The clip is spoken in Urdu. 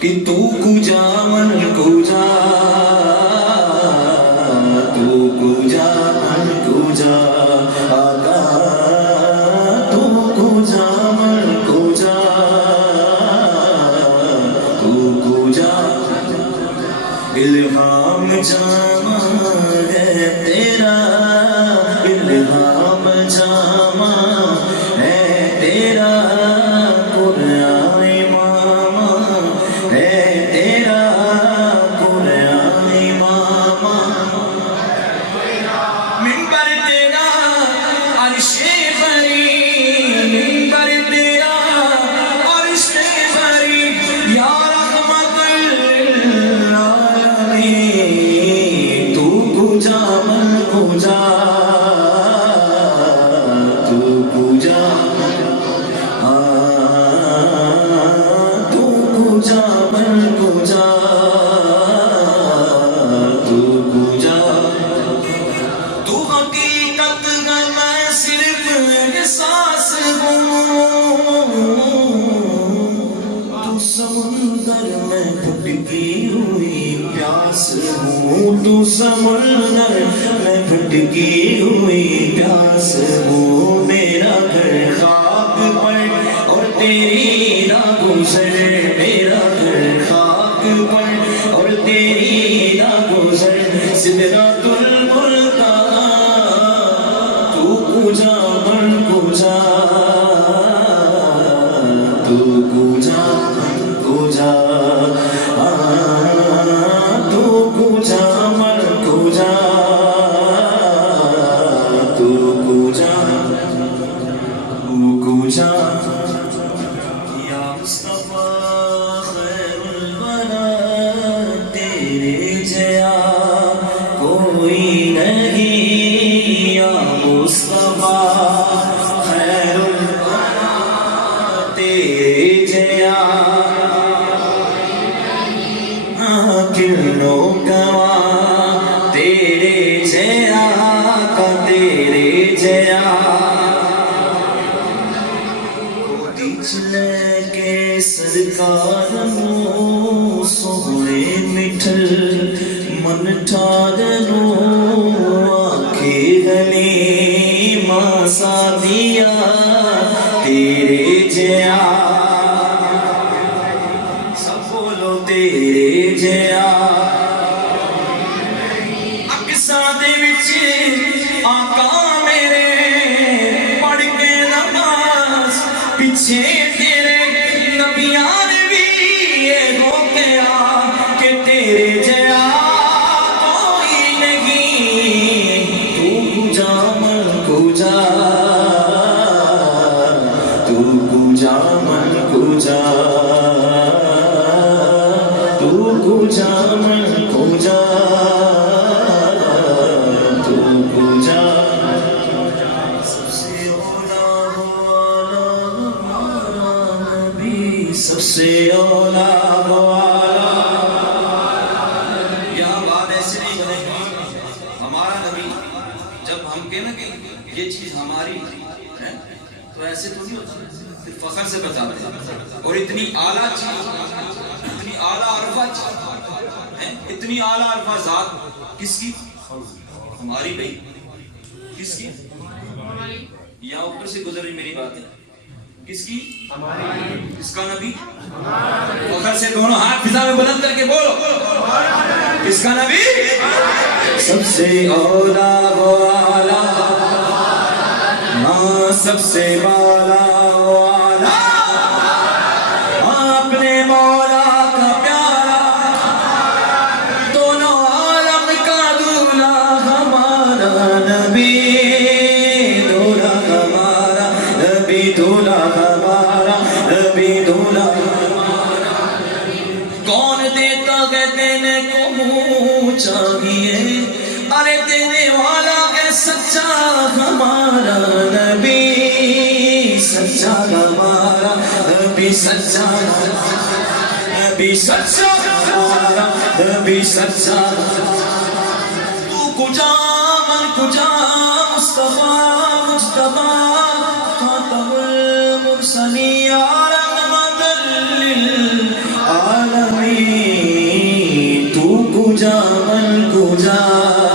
کہ تو کجا من کجا، تو کجا من کجا آقا، تو کجا من کجا، تو کجا الہام جامع ہے تیرا، الہام جامع ہے تیرا، قرآن امام ہے تیرا، قرآن امام منبر تیرا عرش بری، منبر تیرا عرش بری یا رحمت للعالمین، تو کجا من کجا، تو کجا تو کجا من کجا، تو کجا تو حقیقت ہے میں صرف احساس ہوں، تو سمندر میں بھٹکی ہوئی پیاس ہوں، تو سمندر میں بھٹکی ہوئی پیاس ہوں، میرا گھر خاک پر اور تیری راہ گزر، میرا گھر خاک پر اور تیری راہ گزر، سدرۃ المنتہا تو کجا من کجا، تو کجا من کجا، تو کجا من کجا، تو کجا، تو کجا یا مصطفیٰ خیر الورا، تیرے جیا کوئی نہیں، یا مصطفیٰ خیر الورا، تیرے جیا کلو گواہ، تیرے جیا کا تیرے جیا چلے کے سرکار نو سونے مٹھل من ٹھار نو آنکھے گلی ماں سا دیا تیرے جیا، سب بولو تیرے جیا، اقصا دے وچ آقا میرے پڑھ کے نماز پیچھے تیرے نبیاں نے بھی یہ ہو گیا کہ تیرے جیا کوئی نہیں، تو کجا من کجا، تو کجا من کجا، تو کجا من کجا، تو کجا سب سے اولا والا ہمارا نبی، سب سے اولا والا، یہاں بات ایسے نہیں بنے گی ہمارا نبی، جب ہم کہیں نا کہ یہ چیز ہماری ہے تو ایسے تو نہیں ہوتا، پھر فخر سے بتاتے ہیں، اور اتنی اعلیٰ چیز، اتنی اعلیٰ عرفہ چیز، اتنی اعلیٰ عرفہ ذات کس کی؟ ہماری بھائی، کس کی؟ یا اوپر سے گزر رہی میری بات ہے، کس کی؟ کس کا نبی؟ فخر سے دونوں ہاتھ فضا میں بلند کر کے بولو، کس کا نبی؟ سب سے اولا والا، ہاں سب سے بالا والا، اپنے مولا کا پیارا، دونوں عالم کا دولہ ہمارا نبی، دولہ ہمارا نبی، دولہ ہمارا نبی، دولہ ہمارا کون دیتا ہے دینے کو منہ چاہیے، ارے دینے والا ہے سچا ہمارا نبی، سچا ہمارا نبی، سچا نبی، سچا ہمارا نبی، سچا، تو کجا من کجا، مصطفیٰ مجتبیٰ خاتم المرسلین رحمت للعالمین۔ چاول کو جا